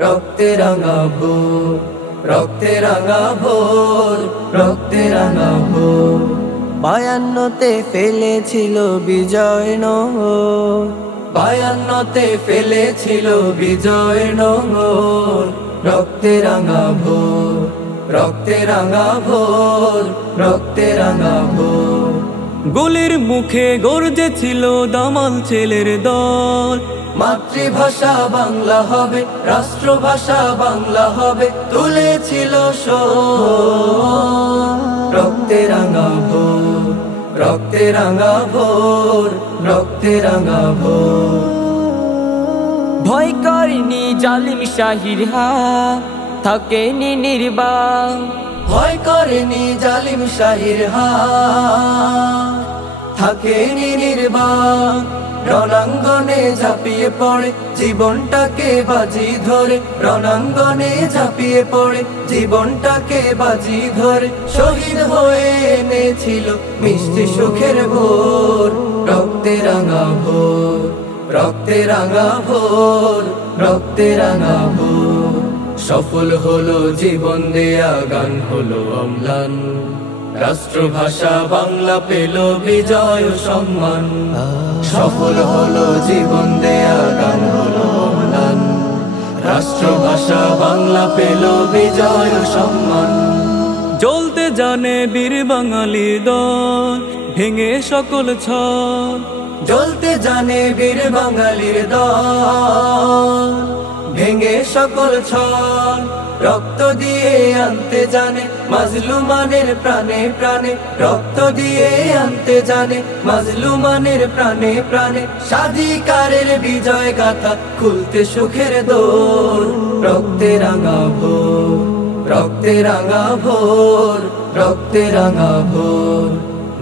রক্তে রাঙা ভোর, রক্তে রাঙা ভোর, রক্তে রাঙা ভোর। 52তে ফেলেছিল বিজয় নোঙর, 52তে ফেলেছিল বিজয় নোঙর। রক্তে রাঙা ভোর, রক্তে রাঙা ভোর, রক্তে রাঙা ভোর। গুলির মুখে গর্জেছিল দামাল ছেলের দল, মাতৃভাষা বাংলা হবে, রাষ্ট্রভাষা বাংলা হবে, তুলেছিল স্বর। রক্তে রাঙা ভোর, রক্তে রাঙা ভোর, রক্তে রাঙা ভোর। ভয় করেনি জালিম শাহির হাত, থাকেনি নির্বাক। ভয় করেনি জালিম শাহির হাত, থাকেনি নির্বাক। রণাঙ্গনে ঝাঁপিয়ে পড়ে জীবনটাকে বাজি ধরে, রণাঙ্গনে ঝাঁপিয়ে পড়ে জীবনটাকে বাজি ধরে। শহীদ হয়ে এনেছিল মিষ্টি সুখের ভোর। রক্তে রাঙা ভোর, রক্তে রাঙা ভোর, রক্তে রাঙা ভোর। সফল হলো জীবন দেয়া, গান হলো অম্লান, রাষ্ট্রভাষা বাংলা পেল বিজয় ও সম্মান। সফল হলো জীবন দেয়া, গান হলো অম্লান, রাষ্ট্রভাষা বাংলা পেল বিজয় ও সম্মান। জ্বলতে জানে বীর বাঙালির দল, ভেঙে সকল ছল। জ্বলতে জানে বীর বাঙালির দল, ভেঙে সকল ছল। রক্ত দিয়ে আনতে জানে মাজলুমানের প্রাণে প্রাণে, রক্ত দিয়ে আনতে জানে মাজলুমানের প্রাণে প্রাণে। স্বাধিকারের বিজয় গাথা খুলতে সুখের দোর। রক্তে রাঙা ভোর, রক্তে রাঙা ভোর, রক্তে রাঙা ভোর।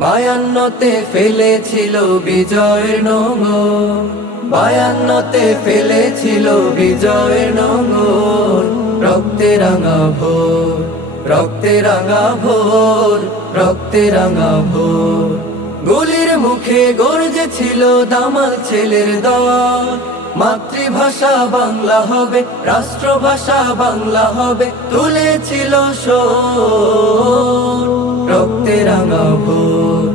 52তে ফেলেছিল বিজয়ের নোঙর, 52তে ফেলেছিল বিজয়ের নোঙর। রক্তে রাঙা ভোর, রক্তে রাঙা ভোর, রক্তে রাঙা ভোর। গুলির মুখে গর্জেছিল দামাল ছেলের দল, মাতৃভাষা বাংলা হবে, রাষ্ট্রভাষা বাংলা হবে, তুলেছিল স্বর। রক্তে রাঙা ভোর,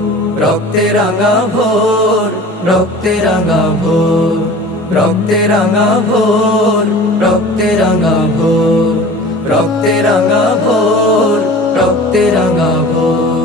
রক্তে রাঙা ভোর, রক্তে রাঙা ভোর, রক্তে রাঙা ভোর, রক্তে রাঙা ভোর, রক্তে রাঙা ভোর, রক্তে রাঙা ভোর।